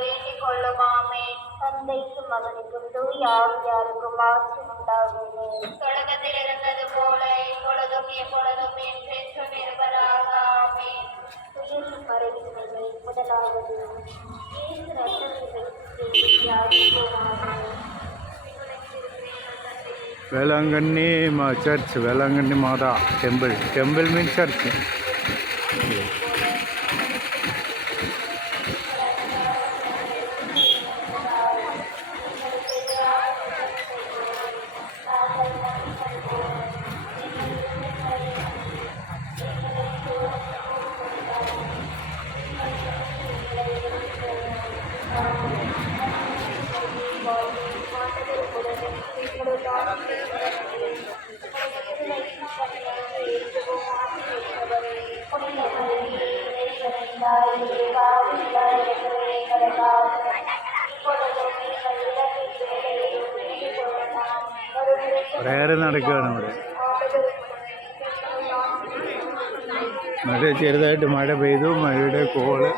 வேண்டிக் கொள்ளுமாமே. தந்தைக்கும் மகனுக்கும் தூய ஆவியாருக்கும் ஆட்சி உண்டாகுமே. தொடக்கத்தில் இருந்தது போல இப்பொழுதும் எப்பொழுதும் என்றென்றும் இருப்பதாக. ஆமென். துயரின் மறைவின்மை முதலாவது. இயேசு வேளாங்கண்ணி சர்ச், வேளாங்கண்ணி மாதா temple. Temple means church. Prayer നടക്കുകയാണ് ഇവിടെ. മഴ ചെറുതായിട്ട് മഴ പെയ്തു. മഴയുടെ കോള്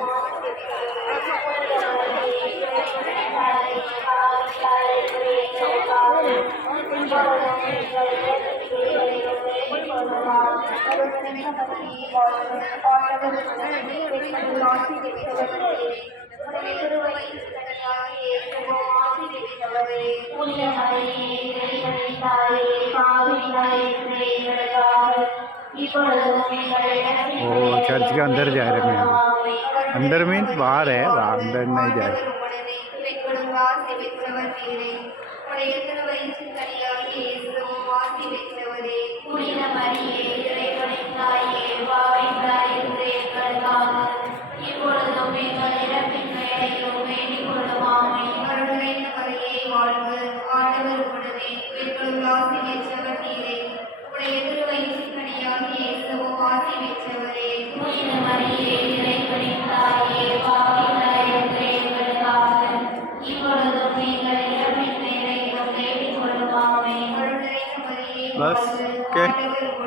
चर्च के अंदर जा रहे हैं. अंदर मीन्स बाहर है, अंदर नहीं जा रहे. बस के